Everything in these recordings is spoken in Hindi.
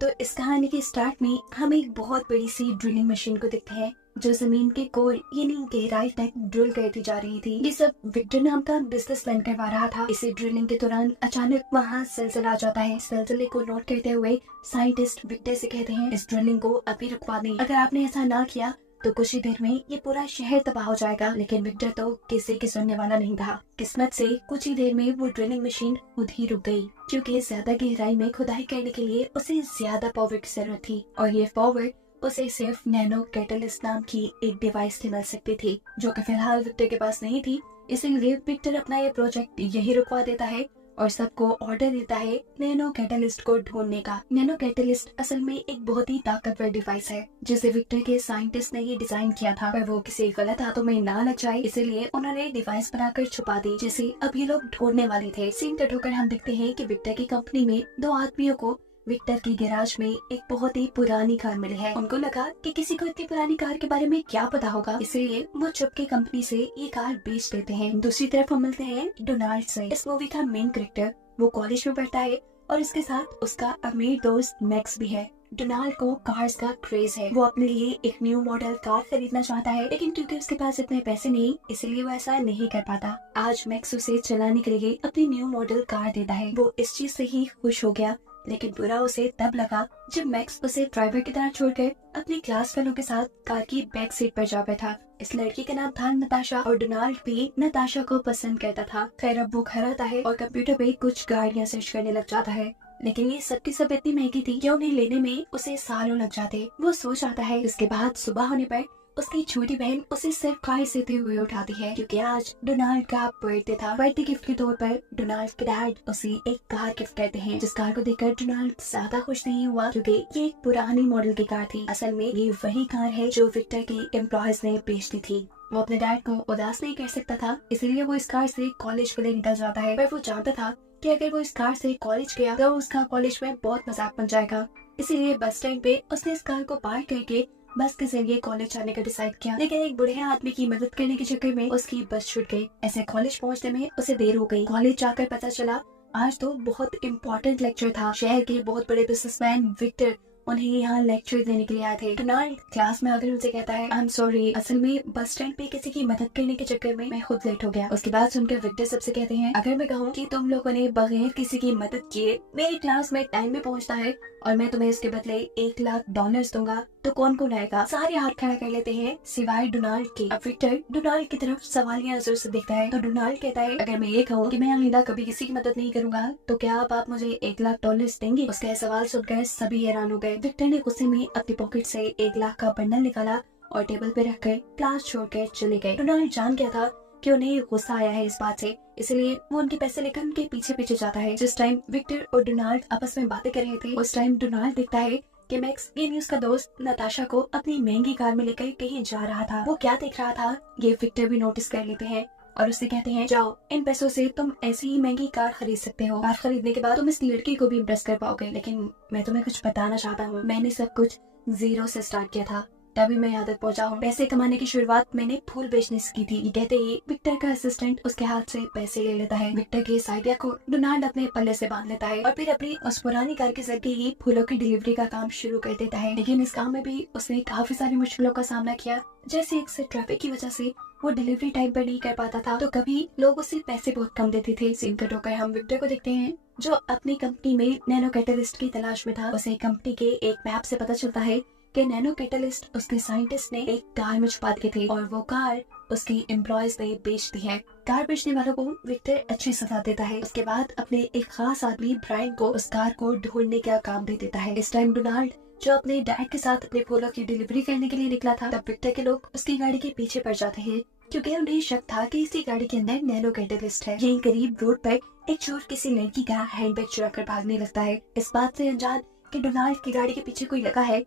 तो इस कहानी के स्टार्ट में हम एक बहुत बड़ी सी ड्रिलिंग मशीन को देखते हैं जो जमीन के कोर यानी गहराई तक ड्रिल करती जा रही थी। ये सब विक्टर नाम का बिजनेसमैन करवा रहा था। इसी ड्रिलिंग के दौरान अचानक वहाँ जलजला आ जाता है। जलजले को नोट करते हुए साइंटिस्ट विक्टर से कहते हैं इस ड्रिलिंग को अभी रुकवा दें। अगर आपने ऐसा ना किया तो कुछ ही देर में ये पूरा शहर तबाह हो जाएगा। लेकिन विक्टर तो किसी की सुनने वाला नहीं था। किस्मत से कुछ ही देर में वो ड्रिलिंग मशीन खुद ही रुक गई, क्योंकि ज्यादा गहराई में खुदाई करने के लिए उसे ज्यादा पावर की जरूरत थी और ये पावर उसे सिर्फ नैनो कैटलिस्ट नाम की एक डिवाइस से मिल सकती थी, जो कि फिलहाल विक्टर के पास नहीं थी। इसीलिए विक्टर अपना ये प्रोजेक्ट यही रुकवा देता है और सबको ऑर्डर देता है नैनो कैटलिस्ट को ढूंढने का। नैनो कैटलिस्ट असल में एक बहुत ही ताकतवर डिवाइस है जिसे विक्टर के साइंटिस्ट ने ये डिजाइन किया था, पर वो किसी गलत हाथों में ना लग जाए इसलिए उन्होंने डिवाइस बनाकर छुपा दी, जिसे अब ये लोग ढूंढने वाले थे। सीन कट होकर हम देखते हैं कि विक्टर की कंपनी में दो आदमियों को विक्टर की गैराज में एक बहुत ही पुरानी कार मिली है। उनको लगा कि किसी को इतनी पुरानी कार के बारे में क्या पता होगा, इसलिए वो चुपके कंपनी से ये कार बेच देते हैं। दूसरी तरफ हम मिलते हैं डोनाल्ड से। इस मूवी का मेन कैरेक्टर वो कॉलेज में पढ़ता है और इसके साथ उसका अमीर दोस्त मैक्स भी है। डोनाल्ड को कार्स का क्रेज है। वो अपने लिए एक न्यू मॉडल कार खरीदना चाहता है, लेकिन क्योंकि उसके पास इतने पैसे नहीं इसलिए वो ऐसा नहीं कर पाता। आज मैक्स उसे चलाने के लिए अपनी न्यू मॉडल कार देता है। वो इस चीज से ही खुश हो गया, लेकिन बुरा उसे तब लगा जब मैक्स उसे ड्राइवर की तरह छोड़कर अपनी क्लास फेलो के साथ कार की बैक सीट पर जा बैठा। इस लड़की का नाम था नताशा और डोनाल्ड भी नताशा को पसंद करता था। खैर अब वो घर आता है और कंप्यूटर पे कुछ गाड़ियाँ सर्च करने लग जाता है, लेकिन ये सब की सब इतनी महंगी थी कि उन्हें लेने में उसे सालों लग जाते। वो सोच आता है। इसके बाद सुबह होने पर उसकी छोटी बहन उसे सिर्फ कार देते हुए उठाती है, क्योंकि आज डोनाल्ड का बर्थडे था। बर्थडे गिफ्ट के तौर पर डोनाल्ड के डैड उसे एक कार गिफ्ट करते हैं, जिस कार को देखकर डोनाल्ड ज्यादा खुश नहीं हुआ, क्योंकि ये एक पुरानी मॉडल की कार थी। असल में ये वही कार है जो विक्टर की एम्प्लॉयज ने बेच दी थी। वो अपने डैड को उदास नहीं कर सकता था, इसलिए वो इस कार से कॉलेज के लिए निकल जाता है। पर वो जानता था कि अगर वो इस कार से कॉलेज गया तो उसका कॉलेज में बहुत मजाक बन जाएगा, इसीलिए बस स्टैंड पे उसने इस कार को पार्क करके बस के जरिए कॉलेज जाने का डिसाइड किया। लेकिन एक बूढ़े आदमी की मदद करने के चक्कर में उसकी बस छूट गई। ऐसे कॉलेज पहुंचने में उसे देर हो गई। कॉलेज जाकर पता चला आज तो बहुत इम्पोर्टेंट लेक्चर था। शहर के बहुत बड़े बिजनेसमैन विक्टर उन्हें यहाँ लेक्चर देने के लिए आए थे। डोनाल्ड क्लास में आकर उनसे कहता है आई एम सॉरी, असल में बस स्टैंड पे किसी की मदद करने के चक्कर में मैं खुद लेट हो गया। उसके बाद सुनकर विक्टर सबसे कहते हैं अगर मैं कहूँ कि तुम लोगों ने बगैर किसी की मदद किए मेरी क्लास में टाइम में पहुँचना है और मैं तुम्हें इसके बदले $1,00,000 दूंगा तो कौन कौन आएगा। सारे हाथ खड़ा कर लेते हैं सिवाय डोनाल्ड के। अब विक्टर डोनाल्ड की तरफ सवालिया नजर से देखता है तो डोनाल्ड कहता है अगर मैं ये कहूँ कि मैं आइंदा कभी किसी की मदद नहीं करूंगा तो क्या आप मुझे $1,00,000 देंगे। उसका सवाल सुनकर सभी हैरान हो गए। विक्टर ने गुस्से में अपनी पॉकेट से 1,00,000 का बंडल निकाला और टेबल पे रखकर क्लास छोड़कर चले गए। डोनाल्ड जान गया था कि उन्हें गुस्सा आया है इस बात से, इसलिए वो उनके पैसे लेकर उनके पीछे पीछे जाता है। जिस टाइम विक्टर और डोनाल्ड आपस में बातें कर रहे थे उस टाइम डोनाल्ड देखता है कि मैक्स यानी उसका दोस्त नताशा को अपनी महंगी कार में लेकर कहीं जा रहा था। वो क्या देख रहा था ये विक्टर भी नोटिस कर लेते हैं और उससे कहते हैं जाओ इन पैसों से तुम ऐसी ही महंगी कार खरीद सकते हो। कार खरीदने के बाद तुम इस लड़की को भी इम्प्रेस कर पाओगे। लेकिन मैं तुम्हें कुछ बताना चाहता हूँ, मैंने सब कुछ जीरो से स्टार्ट किया था, तभी मैं यहाँ तक पहुँचा हूँ। पैसे कमाने की शुरुआत मैंने फूल बेचने से की थी। ये कहते ही विक्टर का असिस्टेंट उसके हाथ से पैसे ले लेता है। विक्टर के इस आइडिया को डोनाल्ड अपने पल्ले से बांध लेता है और फिर अपनी उस पुरानी कार के जरिए ही फूलों की डिलीवरी का काम शुरू कर देता है। लेकिन इस काम में भी उसने काफी सारी मुश्किलों का सामना किया, जैसे एक से ट्रैफिक की वजह से वो डिलीवरी टाइम पर नहीं कर पाता था, तो कभी लोग उसे पैसे बहुत कम देते थे। सीन कट होकर हम विक्टर को देखते हैं जो अपनी कंपनी में नैनो कैटलिस्ट की तलाश में था। उसे कंपनी के एक मैप से पता चलता है कि नैनो कैटलिस्ट उसके साइंटिस्ट ने एक कार में छुपा के थे और वो कार उसकी एम्प्लॉयज ने बेच दी है। कार बेचने वालों को विक्टर अच्छी सजा देता है। उसके बाद अपने एक खास आदमी ब्रायन को उस कार को ढूंढने का काम दे देता है। इस टाइम डोनाल्ड जो अपने डैड के साथ अपने फूलों की डिलीवरी करने के लिए निकला था, तब विक्टर के लोग उसकी गाड़ी के पीछे पड़ जाते हैं, क्योंकि उन्हें शक था कि इसी गाड़ी के अंदर नैनो कैटलिस्ट है। यही करीब रोड पर एक चोर किसी लड़की का हैंडबैग चुरा कर भागने लगता है। इस बात से अनजान कि डोनाल्ड की गाड़ी के पीछे कोई लगा है,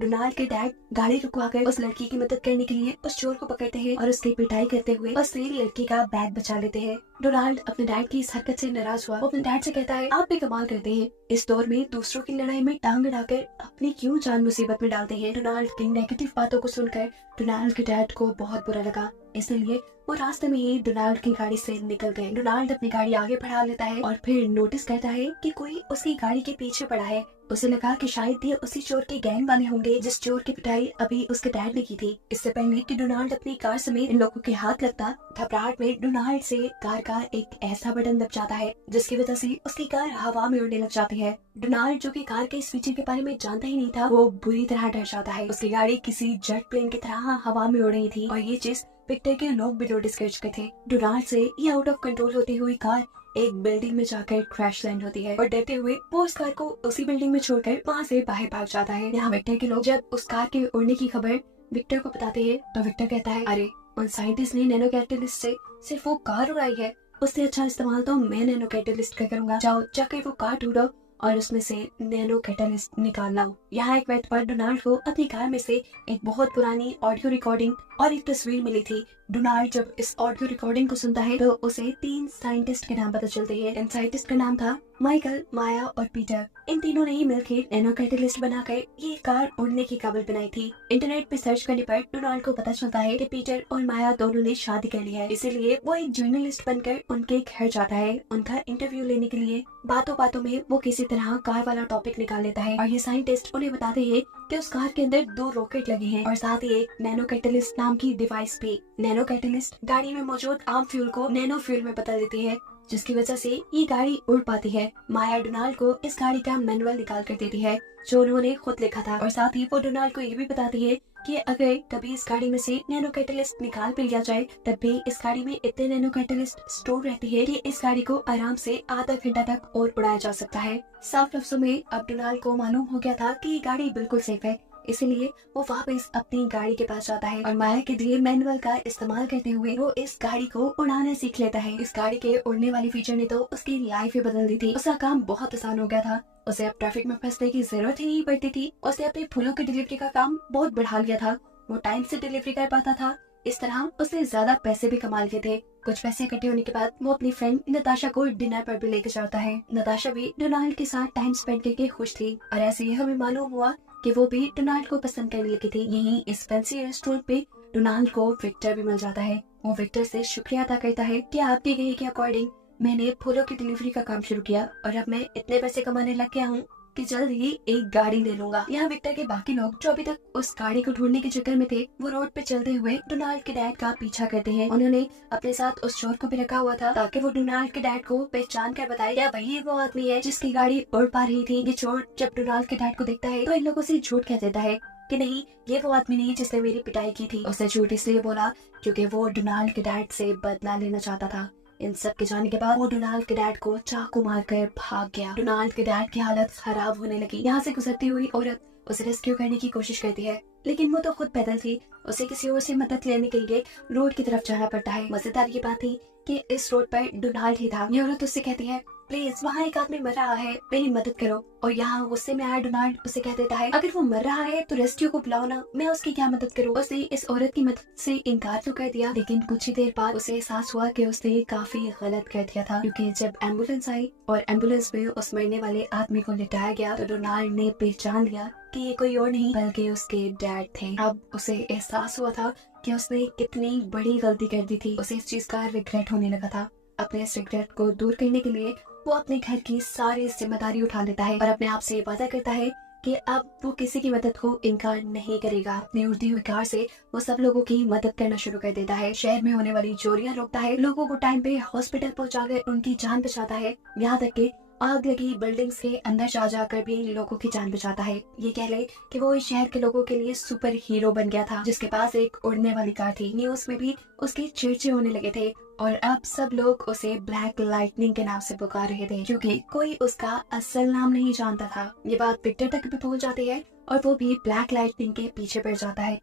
डोनाल्ड के डैड गाड़ी रुकवाकर उस लड़की की मदद करने के लिए उस चोर को पकड़ते हैं और उसकी पिटाई करते हुए उस लड़की का बैग बचा लेते हैं। डोनाल्ड अपने डैड की इस हरकत से नाराज हुआ। वो अपने डैड से कहता है आप भी कमाल करते हैं, इस दौर में दूसरों की लड़ाई में टांग अड़ाकर अपनी क्यों जान मुसीबत में डालते हैं। डोनाल्ड की नेगेटिव बातों को सुनकर डोनाल्ड के डैड को बहुत बुरा लगा, इसलिए वो रास्ते में ही डोनाल्ड की गाड़ी से निकल गए। डोनाल्ड अपनी गाड़ी आगे बढ़ा लेता है और फिर नोटिस करता है कि कोई उसकी गाड़ी के पीछे पड़ा है। उसे लगा कि शायद ये उसी चोर के गैंग वाले होंगे जिस चोर की पिटाई अभी उसके डैड ने की थी। इससे पहले कि डोनाल्ड अपनी कार समेत इन लोगों के हाथ लगता, घबराहट में डोनाल्ड से कार का एक ऐसा बटन दब जाता है जिसकी वजह से उसकी कार हवा में उड़ने लग जाती है। डोनाल्ड, जो कि कार के इस फीचर के बारे में जानता ही नहीं था, वो बुरी तरह डर जाता है। उसकी गाड़ी किसी जेट प्लेन की तरह हवा में उड़ रही थी और ये चीज विक्टर के लोग भी नोटिस कर चुके थे। डोनाल्ड से ये आउट ऑफ कंट्रोल होती हुई कार एक बिल्डिंग में जाकर क्रैश लैंड होती है और डरते हुए वो उस कार को उसी बिल्डिंग में छोड़कर वहाँ से बाहर भाग जाता है। यहाँ विक्टर के लोग जब उस कार के उड़ने की खबर विक्टर को बताते हैं तो विक्टर कहता है, अरे उन साइंटिस्ट ने नैनो कैटलिस्ट से सिर्फ वो कार उड़ाई है, उससे अच्छा इस्तेमाल तो मैं नैनो कैटलिस्ट का करूंगा। जाओ जाकर वो कार ढूंढो और उसमें से नैनो कैटलिस्ट निकाल लाओ। यहाँ एक वक्त पर डोनाल्ड को अपनी कार में से एक बहुत पुरानी ऑडियो रिकॉर्डिंग और एक तस्वीर मिली थी। डोनाल्ड जब इस ऑडियो रिकॉर्डिंग को सुनता है तो उसे 3 साइंटिस्ट के नाम पता चलते हैं। इन साइंटिस्ट का नाम था माइकल, माया और पीटर। इन तीनों ने ही मिलकर नैनो कैटलिस्ट बनाकर ये कार उड़ने की काबिल बनाई थी। इंटरनेट पे सर्च करने पर डोनाल्ड को पता चलता है कि पीटर और माया दोनों ने शादी कर ली है, इसीलिए वो एक जर्नलिस्ट बनकर उनके घर जाता है उनका इंटरव्यू लेने के लिए। बातों बातों में वो किसी तरह कार वाला टॉपिक निकाल लेता है और ये साइंटिस्ट उन्हें बताते हैं कि उस कार के अंदर 2 रॉकेट लगे हैं और साथ ही एक नैनो कैटलिस्ट नाम की डिवाइस भी। नैनो कैटलिस्ट गाड़ी में मौजूद आम फ्यूल को नैनो फ्यूल में बदल देती है, जिसकी वजह से ये गाड़ी उड़ पाती है। माया डोनाल्ड को इस गाड़ी का मैनुअल निकाल कर देती है जो उन्होंने खुद लिखा था और साथ ही वो डोनाल्ड को ये भी बताती है कि अगर कभी इस गाड़ी में से नैनो कैटलिस्ट निकाल भी लिया जाए तब भी इस गाड़ी में इतने नैनो कैटलिस्ट स्टोर रहती है कि इस गाड़ी को आराम से आधा घंटा तक और उड़ाया जा सकता है। साफ लफ्जों में अब डोनाल्ड को मालूम हो गया था कि ये गाड़ी बिल्कुल सेफ है, इसलिए वो वापस अपनी गाड़ी के पास जाता है और माया के दिए मैनुअल का इस्तेमाल करते हुए वो इस गाड़ी को उड़ाना सीख लेता है। इस गाड़ी के उड़ने वाली फीचर ने तो उसकी लाइफ ही बदल दी थी। उसका काम बहुत आसान हो गया था, उसे अब ट्रैफिक में फंसने की जरूरत ही नहीं पड़ती थी। उसने अपने फूलों की डिलीवरी का काम बहुत बढ़ा लिया था, वो टाइम से डिलीवरी कर पाता था। इस तरह उसने ज्यादा पैसे भी कमा लिए थे। कुछ पैसे इकट्ठे होने के बाद वो अपनी फ्रेंड नताशा को डिनर पर भी लेकर जाता है। नताशा भी डोनाल्ड के साथ टाइम स्पेंड करके खुश थी और ऐसे ही हमें मालूम हुआ कि वो भी डोनाल्ड को पसंद करने लगी थी। यहीं इस फैंसी रेस्टोरेंट पे डोनाल्ड को विक्टर भी मिल जाता है। वो विक्टर से शुक्रिया अदा करता है कि आपके कहे के अकॉर्डिंग मैंने फूलों की डिलीवरी का काम शुरू किया और अब मैं इतने पैसे कमाने लग गया हूँ कि जल्द ही एक गाड़ी ले लूंगा। यहाँ विक्टर के बाकी लोग जो अभी तक उस गाड़ी को ढूंढने के चक्कर में थे, वो रोड पे चलते हुए डोनाल्ड के डैड का पीछा करते हैं। उन्होंने अपने साथ उस चोर को भी रखा हुआ था ताकि वो डोनाल्ड के डैड को पहचान कर बताए क्या वही वो आदमी है जिसकी गाड़ी उड़ पा रही थी। ये चोर जब डोनाल्ड के डैड को देखता है तो इन लोगों से झूठ कह देता है कि नहीं, ये वो आदमी नहीं जिसने मेरी पिटाई की थी। उसने झूठ इसलिए बोला क्योंकि वो डोनाल्ड के डैड से बदला लेना चाहता था। इन सब के जाने के बाद वो डोनाल्ड के डैड को चाकू मारकर भाग गया। डोनाल्ड के डैड की हालत खराब होने लगी। यहाँ से गुजरती हुई औरत उसे रेस्क्यू करने की कोशिश करती है, लेकिन वो तो खुद पैदल थी। उसे किसी और से मदद लेने के लिए रोड की तरफ जाना पड़ता है। मजेदार ये बात थी कि इस रोड पर डोनाल्ड ही था। ये औरत उससे कहती है, प्लीज वहाँ एक आदमी मर रहा है, मेरी मदद करो। और यहाँ गुस्से में आया डोनाल्ड उसे कह देता है, अगर वो मर रहा है तो रेस्क्यू को बुलाओ ना, मैं उसकी क्या मदद करूँ। उसने इस औरत की मदद से इनकार तो कर दिया, लेकिन कुछ ही देर बाद उसे एहसास हुआ कि उसने काफी गलत कर दिया था, क्योंकि जब एम्बुलेंस आई और एम्बुलेंस में उस मरने वाले आदमी को लिटाया गया तो डोनाल्ड ने पहचान लिया कि ये कोई और नहीं बल्कि उसके डैड थे। अब उसे एहसास हुआ था कि उसने कितनी बड़ी गलती कर दी थी। उसे इस चीज का रिग्रेट होने लगा था। अपने इस रिग्रेट को दूर करने के लिए वो अपने घर की सारी जिम्मेदारी उठा लेता है और अपने आप से वादा करता है कि अब वो किसी की मदद को इनकार नहीं करेगा। अपनी उड़ती हुई कार से वो सब लोगों की मदद करना शुरू कर देता है। शहर में होने वाली चोरियां रोकता है, लोगों को टाइम पे हॉस्पिटल पहुंचाकर उनकी जान बचाता है, यहाँ तक कि आग लगी बिल्डिंग्स के अंदर जा जाकर भी लोगों की जान बचाता है। ये कह ले कि वो इस शहर के लोगों के लिए सुपर हीरो बन गया था, जिसके पास एक उड़ने वाली कार थी। न्यूज में भी उसके चर्चे होने लगे थे और अब सब लोग उसे ब्लैक लाइटनिंग के नाम से पुकार रहे थे, क्योंकि कोई उसका असल नाम नहीं जानता था। ये बात विक्टर तक भी पहुंच जाती है और वो भी ब्लैक लाइटनिंग के पीछे पड़ जाता है।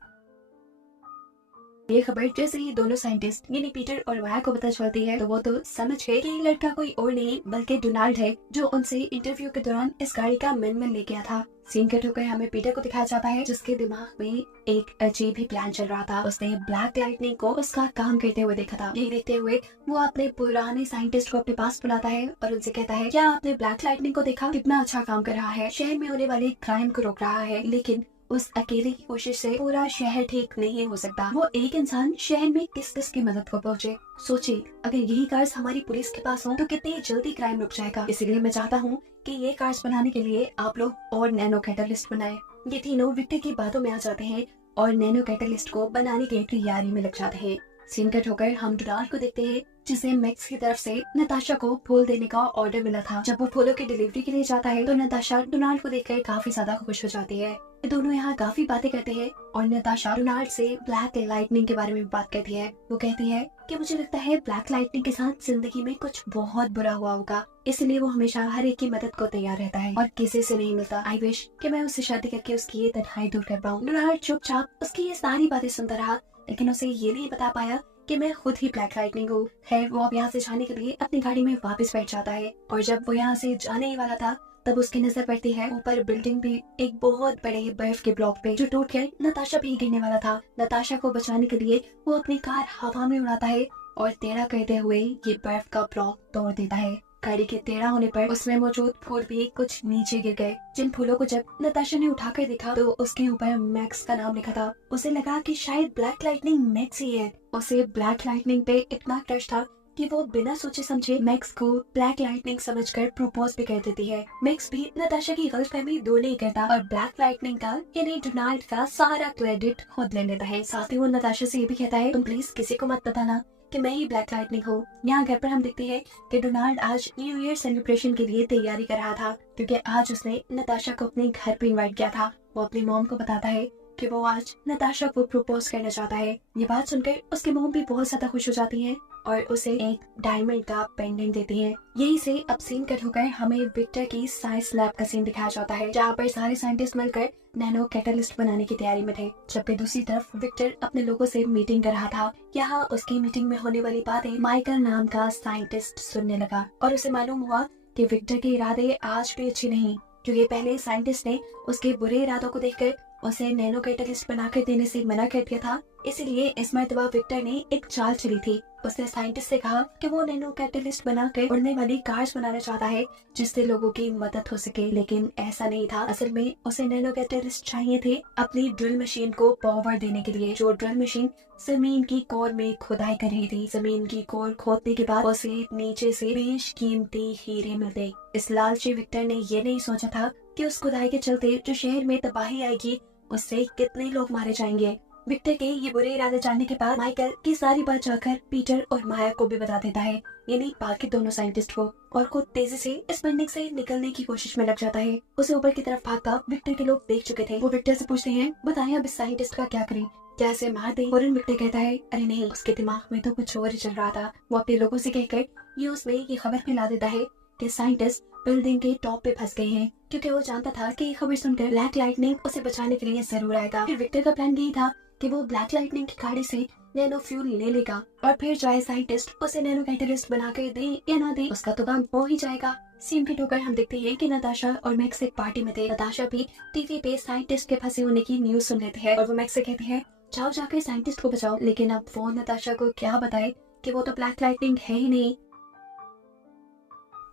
ये खबर जैसे ही दोनों साइंटिस्ट यानी पीटर और माया को पता चलती है तो वो तो समझ गए कि ये लड़का कोई और नहीं बल्कि डोनाल्ड है, जो उनसे इंटरव्यू के दौरान इस गाड़ी का मैनुअल ले गया था। सीन कट होकर हमें पीटर को दिखाया जाता है, जिसके दिमाग में एक अजीब ही प्लान चल रहा था। उसने ब्लैक लाइटनिंग को उसका काम करते हुए देखा था। यही देखते हुए वो अपने पुराने साइंटिस्ट को अपने पास बुलाता है और उनसे कहता है, क्या आपने ब्लैक लाइटनिंग को देखा? कितना अच्छा काम कर रहा है, शहर में होने वाले क्राइम को रोक रहा है, लेकिन उस अकेले की कोशिश से पूरा शहर ठीक नहीं हो सकता। वो एक इंसान शहर में किस किस की मदद को पहुंचे। सोचिए, अगर यही कार्स हमारी पुलिस के पास हो तो कितनी जल्दी क्राइम रुक जाएगा। इसलिए मैं चाहता हूँ कि ये कार्स बनाने के लिए आप लोग और नैनो कैटलिस्ट बनाए। ये तीनों विक्टर की बातों में आ जाते हैं और नैनो कैटलिस्ट को बनाने की तैयारी में लग जाते हैं। सीन कट होकर हम डोनाल्ड को देखते हैं, जिसे मैक्स की तरफ से नताशा को फूल देने का ऑर्डर मिला था। जब वो फूलों की डिलीवरी के लिए जाता है तो नताशा डोनाल्ड को देखकर काफी ज्यादा खुश हो जाती है। ये दोनों यहाँ काफी बातें करते हैं और नताशा डोनाल्ड से ब्लैक लाइटनिंग के बारे में बात करती है। वो कहती है कि मुझे लगता है ब्लैक लाइटनिंग के साथ जिंदगी में कुछ बहुत बुरा हुआ होगा, इसलिए वो हमेशा हर एक की मदद को तैयार रहता है और किसी से नहीं मिलता। आई विश कि मैं उससे शादी करके उसकी ये तन्हाई दूर कर पाऊँ। डोनाल्ड चुपचाप उसकी ये सारी बातें सुनता रहा, लेकिन उसे ये नहीं बता पाया कि मैं खुद ही ब्लैक लाइटनिंग हूँ। खैर, वो अब यहाँ से जाने के लिए अपनी गाड़ी में वापस बैठ जाता है और जब वो यहाँ से जाने ही वाला था तब उसकी नजर पड़ती है ऊपर बिल्डिंग भी एक बहुत बड़े बर्फ के ब्लॉक पे, जो टूटकर नताशा भी गिरने वाला था। नताशा को बचाने के लिए वो अपनी कार हवा में उड़ाता है और टेढ़ा करते हुए ये बर्फ का ब्लॉक तोड़ देता है। गाड़ी के टेढ़ा होने पर उसमें मौजूद फूल भी कुछ नीचे गिर गए। जिन फूलों को जब नताशा ने उठाकर देखा तो उसके ऊपर मैक्स का नाम लिखा था। उसे लगा कि शायद ब्लैक लाइटनिंग मैक्स ही है। उसे ब्लैक लाइटनिंग पे इतना क्रश था कि वो बिना सोचे समझे मैक्स को ब्लैक लाइटनिंग समझकर प्रपोज भी कर देती है। मैक्स भी नताशा की गलतफहमी दूर नहीं करता और ब्लैक लाइटनिंग का यानी डोनाल्ड का सारा क्रेडिट खुद ले लेता है। साथ ही वो नताशा से ये भी कहता है, तुम प्लीज किसी को मत बताना कि मैं ही ब्लैक लाइटनिंग हूँ। यहाँ घर पर हम देखते हैं कि डोनाल्ड आज न्यू ईयर सेलिब्रेशन के लिए तैयारी कर रहा था, क्योंकि आज उसने नताशा को अपने घर पे इनवाइट किया था। वो अपनी मॉम को बताता है कि वो आज नताशा को प्रपोज करना चाहता है। ये बात सुनकर उसकी मॉम भी बहुत ज्यादा खुश हो जाती है और उसे एक डायमंड का पेंडेंट देती है। यही से अब सीन कट होकर हमें विक्टर की साइंस लैब का सीन दिखाया जाता है, जहाँ पर सारे साइंटिस्ट मिलकर नैनो कैटलिस्ट बनाने की तैयारी में थे। जबकि दूसरी तरफ विक्टर अपने लोगों से मीटिंग कर रहा था। यहाँ उसकी मीटिंग में होने वाली बातें माइकल नाम का साइंटिस्ट सुनने लगा और उसे मालूम हुआ कि विक्टर के इरादे आज भी अच्छे नहीं, क्योंकि पहले साइंटिस्ट ने उसके बुरे इरादों को देखकर उसे नैनो कैटलिस्ट बनाकर देने से मना कर दिया था। इसलिए इस मर्तबा विक्टर ने एक चाल चली थी। उसने साइंटिस्ट से कहा कि वो नैनो कैटलिस्ट बनाकर उड़ने वाली कार्स बनाना चाहता है, जिससे लोगों की मदद हो सके। लेकिन ऐसा नहीं था। असल में उसे नैनो कैटलिस्ट चाहिए थे अपनी ड्रिल मशीन को पावर देने के लिए, जो ड्रिल मशीन जमीन की कोर में खुदाई कर रही थी। जमीन की कोर खोदने के बाद उसे नीचे से बेशकीमती हीरे मिलते। इस लालची विक्टर ने ये नहीं सोचा था कि उस खुदाई के चलते जो शहर में तबाही आएगी उससे कितने लोग मारे जाएंगे। विक्टर के ये बुरे इरादे जानने के बाद माइकल की सारी बात जाकर पीटर और माया को भी बता देता है, यानी बाकी दोनों साइंटिस्ट को, और खुद तेजी से इस बिल्डिंग से निकलने की कोशिश में लग जाता है। उसे ऊपर की तरफ भागता विक्टर के लोग देख चुके थे। वो विक्टर से पूछते हैं, बताएं अब इस साइंटिस्ट का क्या करें, क्या ऐसे मार दें? फौरन विक्टर कहता है, अरे नहीं, उसके दिमाग में तो कुछ और ही चल रहा था। वो अपने लोगों से कहकर न्यूज में ये खबर फैला देता है कि साइंटिस्ट बिल्डिंग के टॉप पे फंस गए हैं, क्योंकि वो जानता था कि ये खबर सुनकर ब्लैक लाइटनिंग उसे बचाने के लिए जरूर आएगा। फिर विक्टर का प्लान यही था कि वो ब्लैक लाइटनिंग की गाड़ी से नैनो फ्यूल ले लेगा और फिर चाहे साइंटिस्ट उसे नैनो कैटलिस्ट बना कर दे या ना दे, उसका तो काम हो ही जाएगा। सीन कट होकर हम देखते हैं कि नताशा और मैक्स एक पार्टी में थे। नताशा भी टीवी पे साइंटिस्ट के फंसे होने की न्यूज सुन लेते हैं और वो मैक्स से कहती है, जाओ जाकर साइंटिस्ट को बचाओ। लेकिन अब वो नताशा को क्या बताए कि वो तो ब्लैक लाइटनिंग है ही नहीं।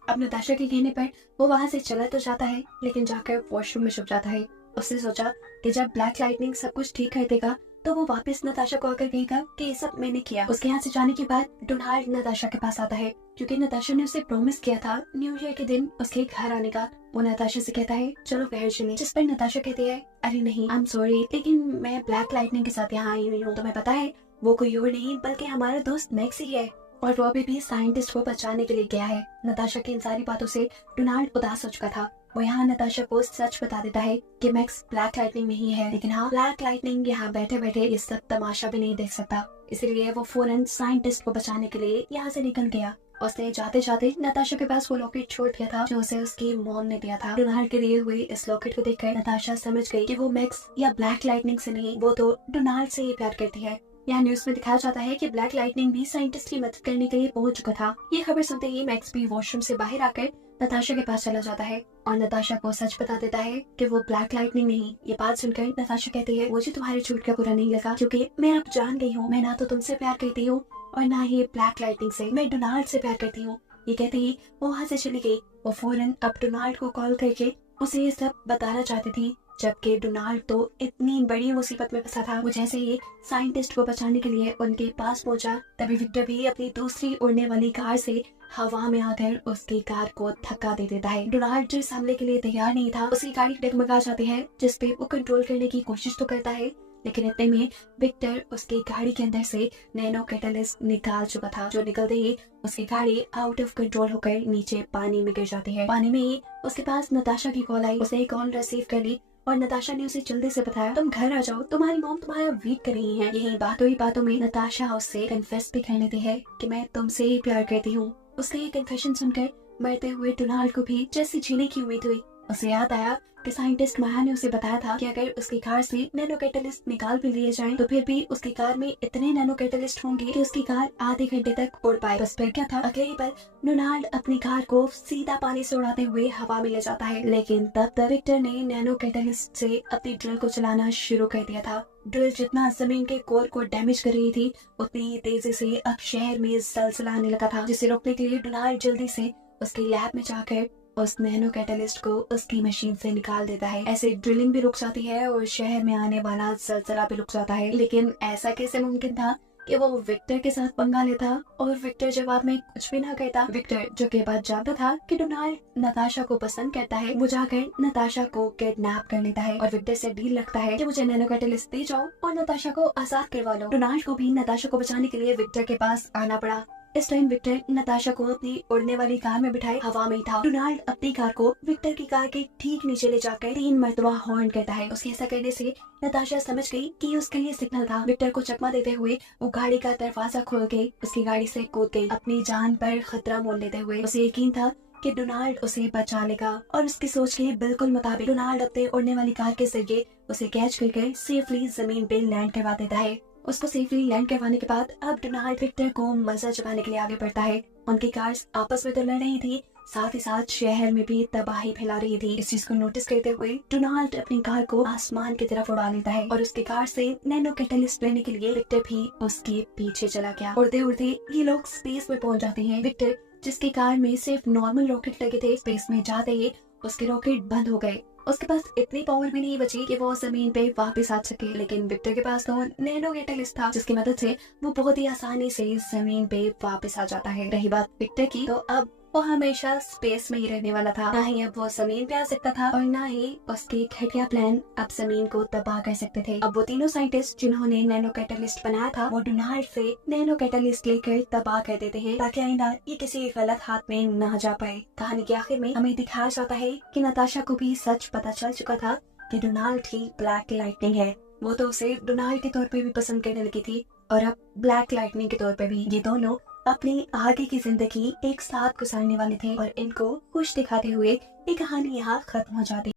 अब नताशा के कहने पर वो वहाँ से चला तो जाता है, लेकिन जाकर वॉशरूम में छुप जाता है। उसने सोचा कि जब ब्लैक लाइटनिंग सब कुछ ठीक कर देगा तो वो वापस नताशा को आकर कहेगा कि ये सब मैंने किया। उसके यहाँ से जाने के बाद डोनाल्ड नताशा के पास आता है, क्योंकि नताशा ने उसे प्रॉमिस किया था न्यू ईयर के दिन उसके घर आने का। वो नताशा से कहता है, चलो घर चलें। जिस पर नताशा कहती है, अरे नहीं, आई एम सॉरी, लेकिन मैं ब्लैक लाइटनिंग के साथ यहाँ आई हुई हूँ। तुम्हें पता है वो कोई और नहीं बल्कि हमारा दोस्त मैक्स ही है, और वो अभी भी साइंटिस्ट को बचाने के लिए गया है। नताशा की इन सारी बातों से डोनाल्ड उदास हो चुका था। वो यहाँ नताशा को सच बता देता है कि मैक्स ब्लैक लाइटनिंग में ही है, लेकिन हाँ, ब्लैक लाइटनिंग यहाँ बैठे बैठे ये सब तमाशा भी नहीं देख सकता। इसलिए वो फौरन साइंटिस्ट को बचाने के लिए यहाँ से निकल गया। उसने जाते जाते नताशा के पास वो लॉकेट छोड़ दिया था जो उसे उसकी मॉम ने दिया था। डोनाल्ड के दिए हुए इस लॉकेट को देखकर नताशा समझ गई कि वो मैक्स या ब्लैक लाइटनिंग से नहीं, वो तो डोनाल्ड से ही प्यार करती है। यहाँ न्यूज में दिखाया जाता है कि ब्लैक लाइटनिंग भी साइंटिस्ट की मदद करने के लिए पहुंच चुका था। ये खबर सुनते ही मैक्स भी वॉशरूम से बाहर आकर नताशा के पास चला जाता है और नताशा को सच बता देता है कि वो ब्लैक लाइटनिंग नहीं। ये बात सुनकर नताशा कहती है, मुझे तुम्हारे झूठ का बुरा नहीं लगा, क्योंकि मैं अब जान गई हूँ, मैं ना तो तुमसे प्यार करती हूँ और ना ही ब्लैक लाइटनिंग से, मैं डोनाल्ड से प्यार करती हूँ। ये कहते ही वो वहाँ से चली गई। वो फौरन अब डोनाल्ड को कॉल करके उसे ये सब बताना चाहती थी जबकि डोनाल्ड तो इतनी बड़ी मुसीबत में फंसा था। वो जैसे ही साइंटिस्ट को बचाने के लिए उनके पास पहुंचा, तभी विक्टर भी अपनी दूसरी उड़ने वाली कार से हवा में आकर उसकी कार को धक्का दे देता है। डोनाल्ड जो इस हमले के लिए तैयार नहीं था, उसकी गाड़ी डगमगा जाती है, जिसपे वो कंट्रोल करने की कोशिश तो करता है, लेकिन इतने में विक्टर उसकी गाड़ी के अंदर से नैनो कैटलिस्ट निकाल चुका था, जो निकलते ही उसकी गाड़ी आउट ऑफ कंट्रोल होकर नीचे पानी में गिर जाती है। पानी में ही उसके पास नताशा की कॉल आई। उसने कॉल रिसीव कर ली और नताशा ने उसे जल्दी से बताया, तुम घर आ जाओ, तुम्हारी मॉम तुम्हारा वेट कर रही है। यही बातों ही बातों में नताशा उससे कन्फेस भी कर लेती है कि मैं तुमसे ही प्यार करती हूँ। उसका ये कन्फेशन सुनकर मरते हुए डोनाल्ड को भी जैसे जीने की उम्मीद हुई। उसे याद आया कि साइंटिस्ट माया ने उसे बताया था कि अगर उसकी कार से नैनो कैटलिस्ट निकाल भी लिए जाएं, तो फिर भी उसकी कार में इतने नैनो कैटलिस्ट होंगे कि उसकी कार आधे घंटे तक उड़ पाए। बस फिर क्या था, अगले पल डोनाल्ड अपनी कार को सीधा पानी से उड़ाते हुए हवा में ले जाता है। लेकिन तब तक विक्टर ने नैनो कैटलिस्ट से अपनी ड्रिल को चलाना शुरू कर दिया था। ड्रिल जितना जमीन के कोर को डैमेज कर रही थी, उतनी ही तेजी से अब शहर में जलजला आने लगा था, जिसे रोकने के लिए डोनाल्ड जल्दी से उसकी लैब में जाकर उस नैनो कैटलिस्ट को उसकी मशीन से निकाल देता है। ऐसे ड्रिलिंग भी रुक जाती है और शहर में आने वाला जलजला भी रुक जाता है। लेकिन ऐसा कैसे मुमकिन था कि वो विक्टर के साथ पंगा लेता और विक्टर जवाब में कुछ भी ना कहता। विक्टर जो के बाद जानता था कि डोनाल्ड नताशा को पसंद करता है, वो जाकर नताशा को किडनैप कर लेता है और विक्टर से डील रखता है कि मुझे नैनो कैटलिस्ट दे जाओ और नताशा को आजाद करवा लो। डोनाल्ड को भी नताशा को बचाने के लिए विक्टर के पास आना पड़ा। इस टाइम विक्टर नताशा को अपनी उड़ने वाली कार में बिठाए हवा में था। डोनाल्ड अपनी कार को विक्टर की कार के ठीक नीचे ले जाकर 3 मरतबा हॉर्न करता है। उसके ऐसा करने से नताशा समझ गई कि उसके लिए सिग्नल था। विक्टर को चकमा देते हुए वो गाड़ी का दरवाजा खोल के उसकी गाड़ी से कूद गई, अपनी जान पर खतरा मोल लेते हुए। उसे यकीन था कि डोनाल्ड उसे बचा लेगा और उसकी सोच के बिल्कुल मुताबिक डोनाल्ड अपने उड़ने वाली कार के जरिए उसे कैच करके सेफली जमीन पे लैंड करवा देता है। उसको सेफली लैंड करवाने के बाद अब डोनाल्ड विक्टर को मजा चुकाने के लिए आगे बढ़ता है। उनकी कार्स आपस में तो लड़ रही थी, साथ ही साथ शहर में भी तबाही फैला रही थी। इस चीज को नोटिस करते हुए डोनाल्ड अपनी कार को आसमान की तरफ उड़ा लेता है और उसकी कार से नैनो कैटलिस्ट लेने के लिए विक्टर भी उसके पीछे चला गया। उड़ते उड़ते ये लोग स्पेस में पहुंच जाते हैं। विक्टर जिसकी कार में सिर्फ नॉर्मल रॉकेट लगे थे, स्पेस में जाते ही उसके रॉकेट बंद हो गए। उसके पास इतनी पावर भी नहीं बची कि वो जमीन पे वापस आ सके। लेकिन विक्टर के पास तो नैनो कैटलिस्ट था, जिसकी मदद से वो बहुत ही आसानी से जमीन पे वापस आ जाता है। रही बात विक्टर की, तो अब वो हमेशा स्पेस में ही रहने वाला था। ना ही अब वो जमीन पे आ सकता था और ना ही उसके घटिया प्लान अब जमीन को तबाह कर सकते थे। अब वो तीनों साइंटिस्ट जिन्होंने नैनो कैटलिस्ट बनाया था, वो डोनाल्ड से नैनो कैटलिस्ट लेकर तबाह कर देते हैं ताकि आइंदा ये किसी गलत हाथ में न जा पाए। कहानी के आखिर में हमें दिखाया जाता है कि नताशा को भी सच पता चल चुका था कि डोनाल्ड ही ब्लैक लाइटनिंग है। वो तो उसे डोनाल्ड के तौर पे भी पसंद करने लगी थी और अब ब्लैक लाइटनिंग के तौर पे भी। ये दोनों अपनी आगे की जिंदगी एक साथ गुजारने वाले थे और इनको खुश दिखाते हुए ये कहानी यहाँ खत्म हो जाती।